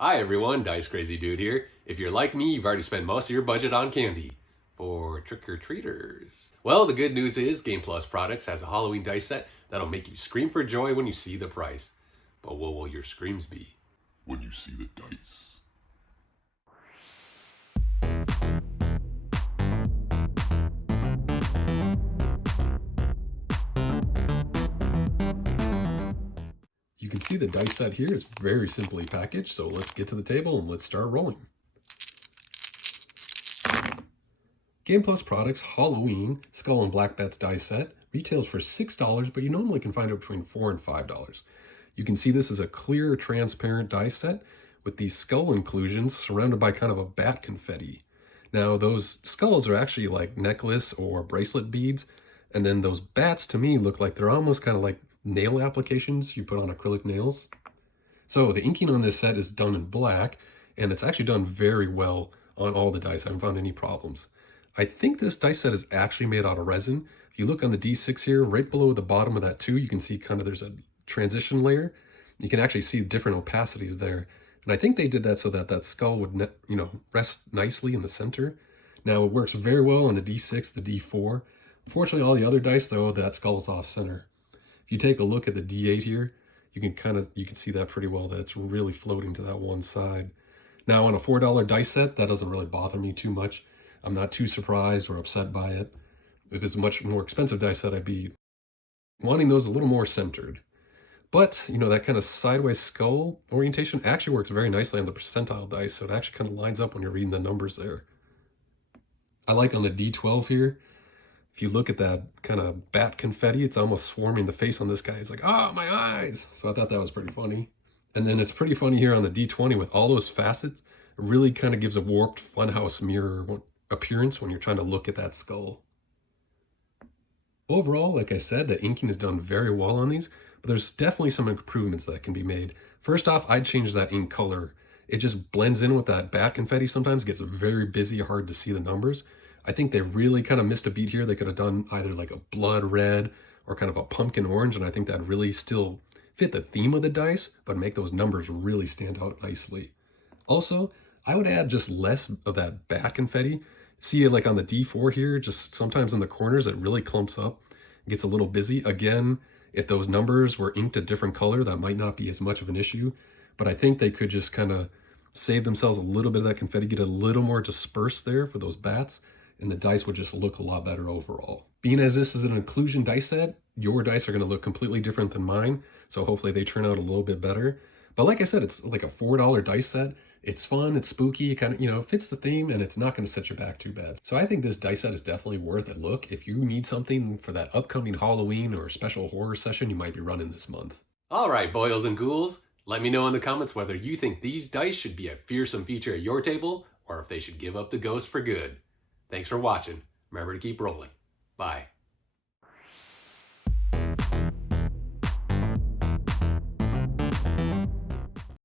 Hi everyone, Dice Crazy Dude here. If you're like me, you've already spent most of your budget on candy for trick-or-treaters. Well, the good news is GamePlus Products has a Halloween dice set that'll make you scream for joy when you see the price. But what will your screams be? When you see the dice. You can see the dice set here is very simply packaged, so let's get to the table and let's start rolling. GamePlus Products Halloween Skull and Black Bats dice set retails for $6, but you normally can find it between $4 and $5. You can see this is a clear, transparent dice set with these skull inclusions surrounded by kind of a bat confetti. Now, those skulls are actually like necklace or bracelet beads, and then those bats to me look like they're almost kind of like nail applications you put on acrylic nails. So the inking on this set is done in black, and it's actually done very well on all the dice. I haven't found any problems. I think this dice set is actually made out of resin. If you look on the D6 here, right below the bottom of that 2, you can see kind of there's a transition layer. You can actually see different opacities there. And I think they did that so that that skull would, rest nicely in the center. Now it works very well on the D6, the D4. Unfortunately, all the other dice, though, that skull is off center. If you take a look at the D8 here, you can see that pretty well, that it's really floating to that one side. Now on a $4 dice set, that doesn't really bother me too much. I'm not too surprised or upset by it. If it's a much more expensive dice set, I'd be wanting those a little more centered. But, that kind of sideways skull orientation actually works very nicely on the percentile dice, so it actually kind of lines up when you're reading the numbers there. I like on the D12 here, if you look at that kind of bat confetti, it's almost swarming the face on this guy. It's like, ah, my eyes. So I thought that was pretty funny. And then it's pretty funny here on the D20 with all those facets. It really kind of gives a warped funhouse mirror appearance when you're trying to look at that skull. Overall, like I said, the inking is done very well on these, but there's definitely some improvements that can be made. First off, I'd change that ink color. It just blends in with that bat confetti sometimes, gets very busy, hard to see the numbers. I think they really kind of missed a beat here. They could have done either like a blood red or kind of a pumpkin orange, and I think that really still fit the theme of the dice, but make those numbers really stand out nicely. Also, I would add just less of that bat confetti. See it like on the D4 here, just sometimes in the corners it really clumps up, gets a little busy. Again, if those numbers were inked a different color, that might not be as much of an issue, but I think they could just kind of save themselves a little bit of that confetti, get a little more dispersed there for those bats, and the dice would just look a lot better overall. Being as this is an inclusion dice set, your dice are going to look completely different than mine, so hopefully they turn out a little bit better. But like I said, it's like a $4 dice set. It's fun, it's spooky, it kind of, fits the theme, and it's not going to set you back too bad. So I think this dice set is definitely worth a look if you need something for that upcoming Halloween or special horror session you might be running this month. Alright, Boils and Ghouls, let me know in the comments whether you think these dice should be a fearsome feature at your table, or if they should give up the ghost for good. Thanks for watching. Remember to keep rolling. Bye.